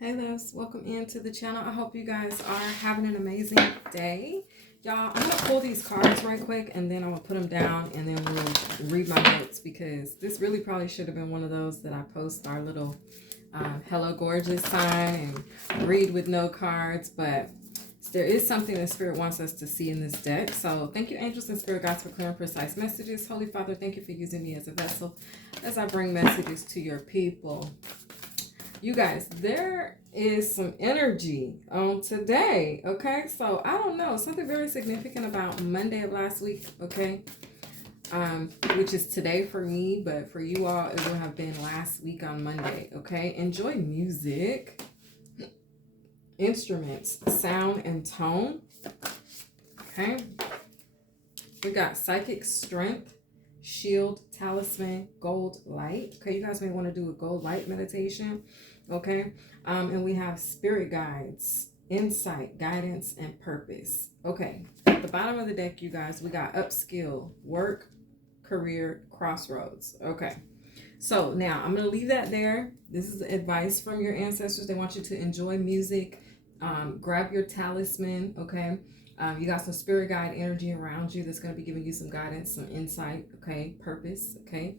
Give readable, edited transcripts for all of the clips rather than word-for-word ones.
Hey loves, welcome into the channel. I hope you guys are having an amazing day. Y'all, I'm gonna pull these cards right quick and then I'm gonna put them down and then we'll read my notes, because this really probably should have been one of those that I post our little hello gorgeous sign and read with no cards, but there is something the Spirit wants us to see in this deck. So thank you, angels and spirit guides, for clear and precise messages. Holy Father, thank you for using me as a vessel as I bring messages to your people. You guys, there is some energy on today, okay? So I don't know, something very significant about Monday of last week, okay? Which is today for me, but for you all, it will have been last week on Monday, okay? Enjoy music, instruments, sound, and tone, okay? We got psychic strength, shield, talisman, gold light. Okay, you guys may want to do a gold light meditation. Okay, and we have spirit guides, insight, guidance, and purpose. Okay, at the bottom of the deck, you guys, we got upskill, work, career, crossroads. Okay, so now I'm going to leave that there. This is advice from your ancestors. They want you to enjoy music. Grab your talisman, okay? You got some spirit guide energy around you that's going to be giving you some guidance, some insight, okay? Purpose, okay?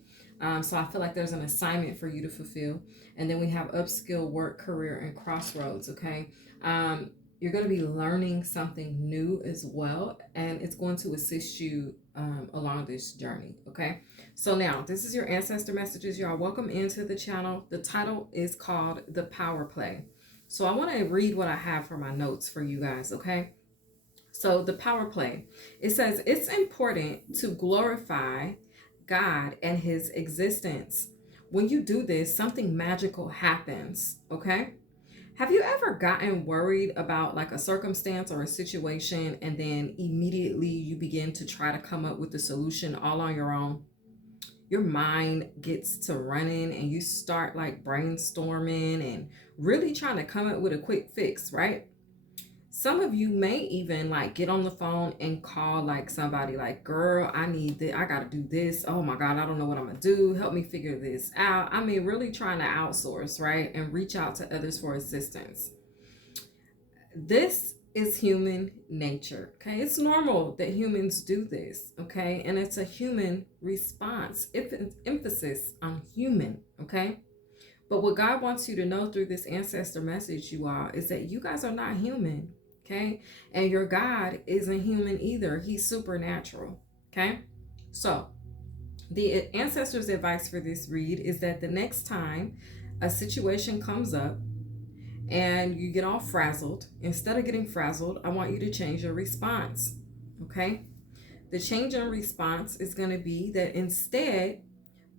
So I feel like there's an assignment for you to fulfill. And then we have upskill, work, career, and crossroads, okay? You're going to be learning something new as well, and it's going to assist you along this journey, okay? So now, this is your ancestor messages. Y'all, welcome into the channel. The title is called The Power Play. So I want to read what I have for my notes for you guys, okay? So the power play, it says it's important to glorify God and his existence. When you do this, something magical happens, okay? Have you ever gotten worried about like a circumstance or a situation, and then immediately you begin to try to come up with the solution all on your own? Your mind gets to running and you start like brainstorming and really trying to come up with a quick fix, right? Some of you may even like get on the phone and call like somebody, like, girl, I need this, I gotta do this, oh my god, I don't know what I'm gonna do, help me figure this out. I mean, really trying to outsource, right? And reach out to others for assistance. This is human nature, okay? It's normal that humans do this, okay? And it's a human response. Emphasis on human, okay? But what God wants you to know through this ancestor message, you all, is that you guys are not human, okay? And your God isn't human either. He's supernatural, okay? So the ancestors' advice for this read is that the next time a situation comes up and you get all frazzled, instead of getting frazzled, I want you to change your response, okay? The change in response is going to be that instead,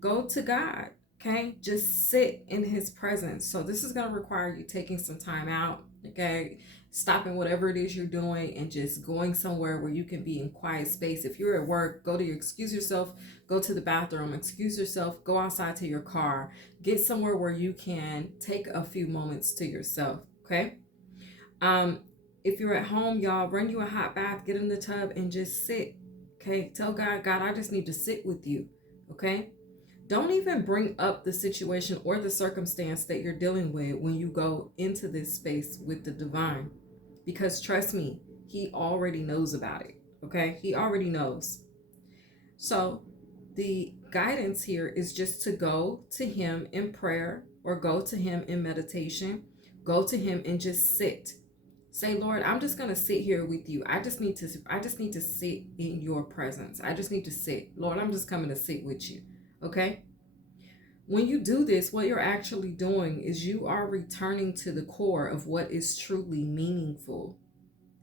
go to God, okay? Just sit in his presence. So this is going to require you taking some time out, okay? Stopping whatever it is you're doing and just going somewhere where you can be in quiet space. If you're at work, excuse yourself, go to the bathroom, excuse yourself, go outside to your car, get somewhere where you can take a few moments to yourself, okay? Um, if you're at home, y'all, run you a hot bath, get in the tub and just sit, okay? Tell God, God, I just need to sit with you, okay? Don't even bring up the situation or the circumstance that you're dealing with when you go into this space with the divine, because trust me, he already knows about it, okay? He already knows. So the guidance here is just to go to him in prayer or go to him in meditation. Go to him and just sit. Say, Lord, I'm just going to sit here with you. I just need to sit in your presence. I just need to sit. Lord, I'm just coming to sit with you. Okay? When you do this, what you're actually doing is you are returning to the core of what is truly meaningful.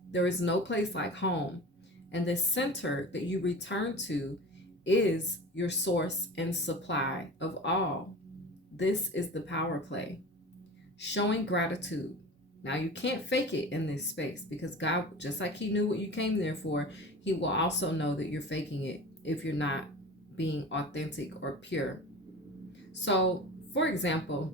There is no place like home. And the center that you return to is your source and supply of all. This is the power play. Showing gratitude. Now, you can't fake it in this space, because God, just like he knew what you came there for, he will also know that you're faking it if you're not being authentic or pure. So, for example,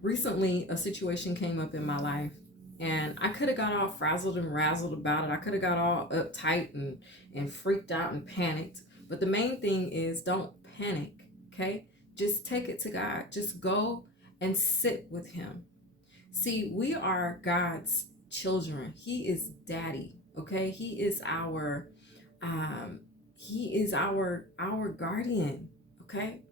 recently a situation came up in my life, and I could have got all frazzled and razzled about it. I could have got all uptight and freaked out and panicked. But the main thing is, don't panic, okay? Just take it to God. Just go and sit with him. See, we are God's children. He is daddy, okay? Um he is our guardian, okay?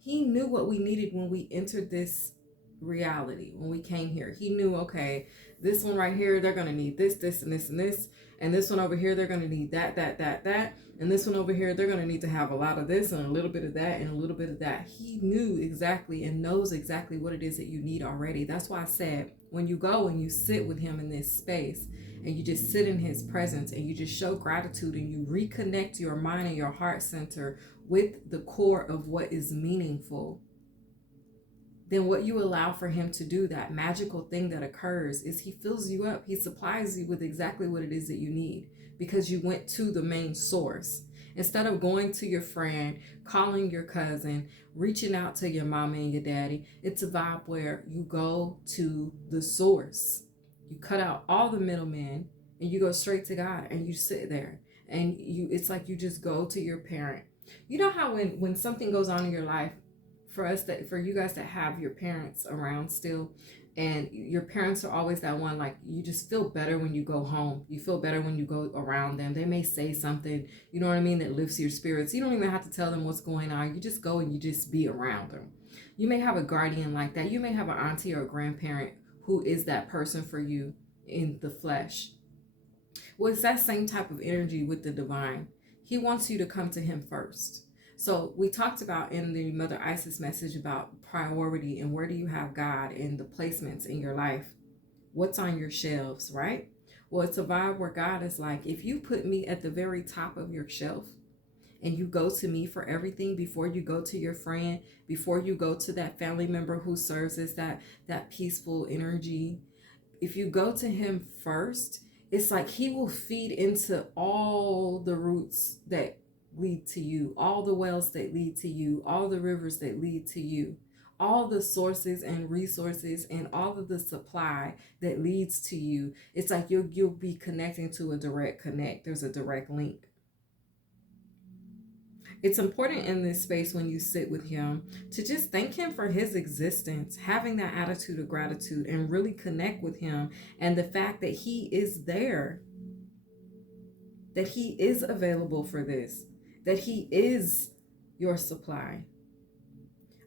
He knew what we needed when we entered this reality, when we came here. He knew, okay, this one right here, they're going to need this, this, and this, and this. And this one over here, they're going to need that, that, that, that. And this one over here, they're going to need to have a lot of this and a little bit of that and a little bit of that. He knew exactly and knows exactly what it is that you need already. That's why I said, when you go and you sit with him in this space and you just sit in his presence and you just show gratitude and you reconnect your mind and your heart center with the core of what is meaningful, then what you allow for him to do, that magical thing that occurs, is he fills you up. He supplies you with exactly what it is that you need because you went to the main source. Instead of going to your friend, calling your cousin, reaching out to your mama and your daddy, it's a vibe where you go to the source. You cut out all the middlemen and you go straight to God and you sit there and it's like you just go to your parent. You know how when something goes on in your life, for you guys that have your parents around still, and your parents are always that one, like, you just feel better when you go home. You feel better when you go around them. They may say something, you know what I mean, that lifts your spirits. You don't even have to tell them what's going on. You just go and you just be around them. You may have a guardian like that. You may have an auntie or a grandparent who is that person for you in the flesh. Well, it's that same type of energy with the divine. He wants you to come to him first. So we talked about in the Mother Isis message about priority and where do you have God in the placements in your life. What's on your shelves, right? Well, it's a vibe where God is like, if you put me at the very top of your shelf and you go to me for everything before you go to your friend, before you go to that family member who serves as that peaceful energy, if you go to him first, it's like he will feed into all the roots that lead to you, all the wells that lead to you, all the rivers that lead to you, all the sources and resources and all of the supply that leads to you. It's like you'll be connecting to a direct connect. There's a direct link. It's important in this space when you sit with him to just thank him for his existence, having that attitude of gratitude and really connect with him and the fact that he is there, that he is available for this, that he is your supply.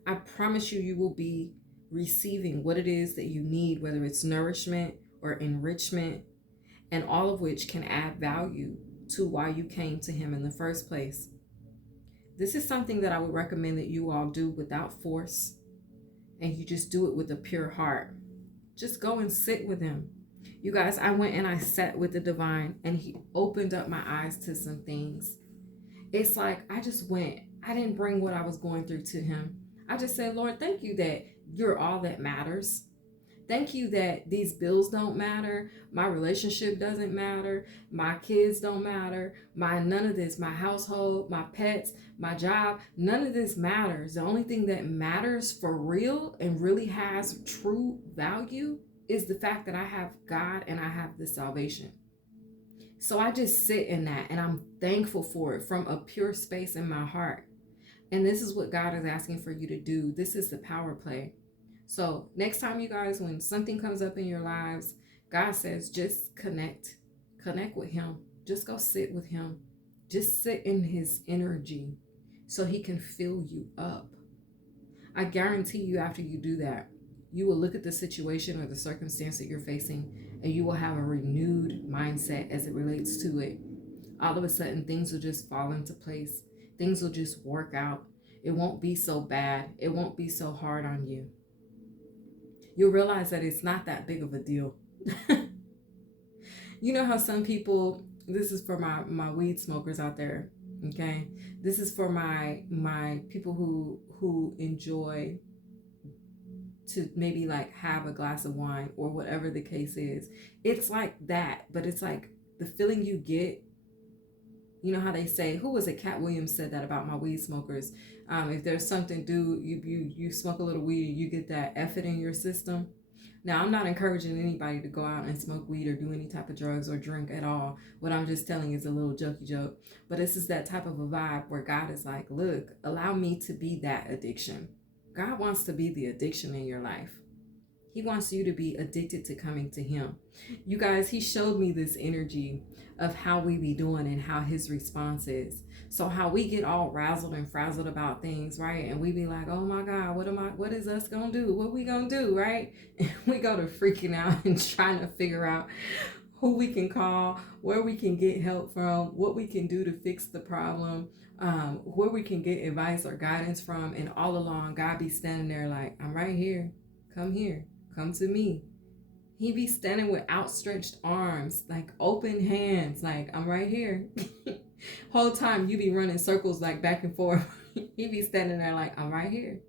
I promise you, you will be receiving what it is that you need, whether it's nourishment or enrichment, and all of which can add value to why you came to him in the first place. This is something that I would recommend that you all do without force, and you just do it with a pure heart. Just go and sit with him. You guys, I went and I sat with the divine and he opened up my eyes to some things. It's like I didn't bring what I was going through to him. I just said, Lord, thank you that you're all that matters. Thank you that these bills don't matter. My relationship doesn't matter. My kids don't matter. None of this, my household, my pets, my job, none of this matters. The only thing that matters for real and really has true value is the fact that I have God and I have the salvation. So I just sit in that and I'm thankful for it from a pure space in my heart. And this is what God is asking for you to do. This is the power play. So next time, you guys, when something comes up in your lives, God says, just connect with him. Just go sit with him. Just sit in his energy so he can fill you up. I guarantee you, after you do that, you will look at the situation or the circumstance that you're facing and you will have a renewed mindset as it relates to it. All of a sudden, things will just fall into place. Things will just work out. It won't be so bad. It won't be so hard on you. You'll realize that it's not that big of a deal. You know how some people, this is for my weed smokers out there, okay? This is for my people who enjoy to maybe like have a glass of wine or whatever the case is. It's like that, but it's like the feeling you get. You know how they say, who was it? Cat Williams said that about my weed smokers. If there's something, you smoke a little weed, you get that effort in your system. Now, I'm not encouraging anybody to go out and smoke weed or do any type of drugs or drink at all. What I'm just telling you is a little jokey joke. But this is that type of a vibe where God is like, look, allow me to be that addiction. God wants to be the addiction in your life. He wants you to be addicted to coming to him. You guys, he showed me this energy of how we be doing and how his response is. So how we get all razzled and frazzled about things, right? And we be like, oh my God, what is us gonna do? What we gonna do, right? And we go to freaking out and trying to figure out who we can call, where we can get help from, what we can do to fix the problem, where we can get advice or guidance from. And all along, God be standing there like, I'm right here. Come here. Come to me. He be standing with outstretched arms, like open hands, like, I'm right here. Whole time you be running circles like back and forth. He be standing there like, I'm right here.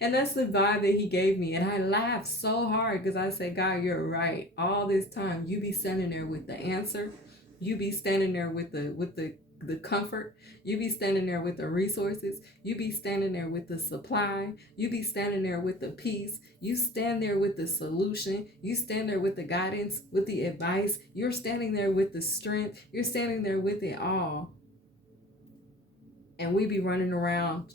And that's the vibe that he gave me. And I laughed so hard because I said, God, you're right. All this time you be standing there with the answer. You be standing there with the comfort. You be standing there with the resources. You be standing there with the supply. You be standing there with the peace. You stand there with the solution. You stand there with the guidance, with the advice. You're standing there with the strength. You're standing there with it all. And we be running around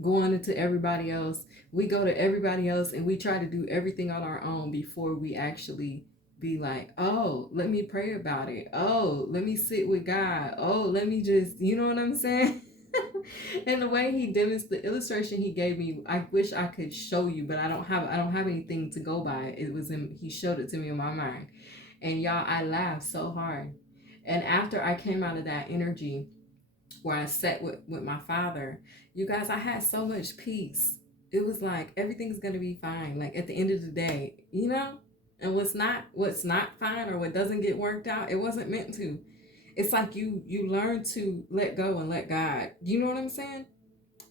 going into everybody else. We go to everybody else and we try to do everything on our own before we actually be like, oh, let me pray about it. Oh, let me sit with God. Oh, let me just, you know what I'm saying? And the way he demonstrated the illustration he gave me, I wish I could show you, but I don't have anything to go by. It was him, he showed it to me in my mind. And y'all, I laughed so hard. And after I came out of that energy where I sat with my father, you guys, I had so much peace. It was like everything's gonna be fine. Like at the end of the day, you know? And what's not fine or what doesn't get worked out, it wasn't meant to. It's like you learn to let go and let God. You know what I'm saying?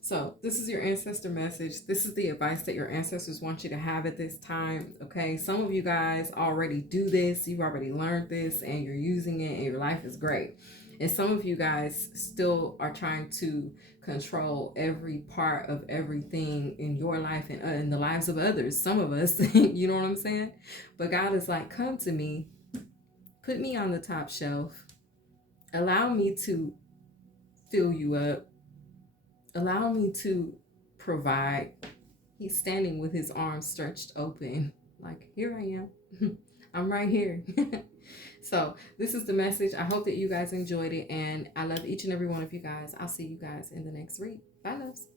So this is your ancestor message. This is the advice that your ancestors want you to have at this time. Okay. Some of you guys already do this. You've already learned this and you're using it and your life is great. And some of you guys still are trying to control every part of everything in your life and in the lives of others. Some of us, you know what I'm saying? But God is like, come to me, put me on the top shelf, allow me to fill you up, allow me to provide. He's standing with his arms stretched open, like, here I am. I'm right here. So this is the message. I hope that you guys enjoyed it. And I love each and every one of you guys. I'll see you guys in the next read. Bye, loves.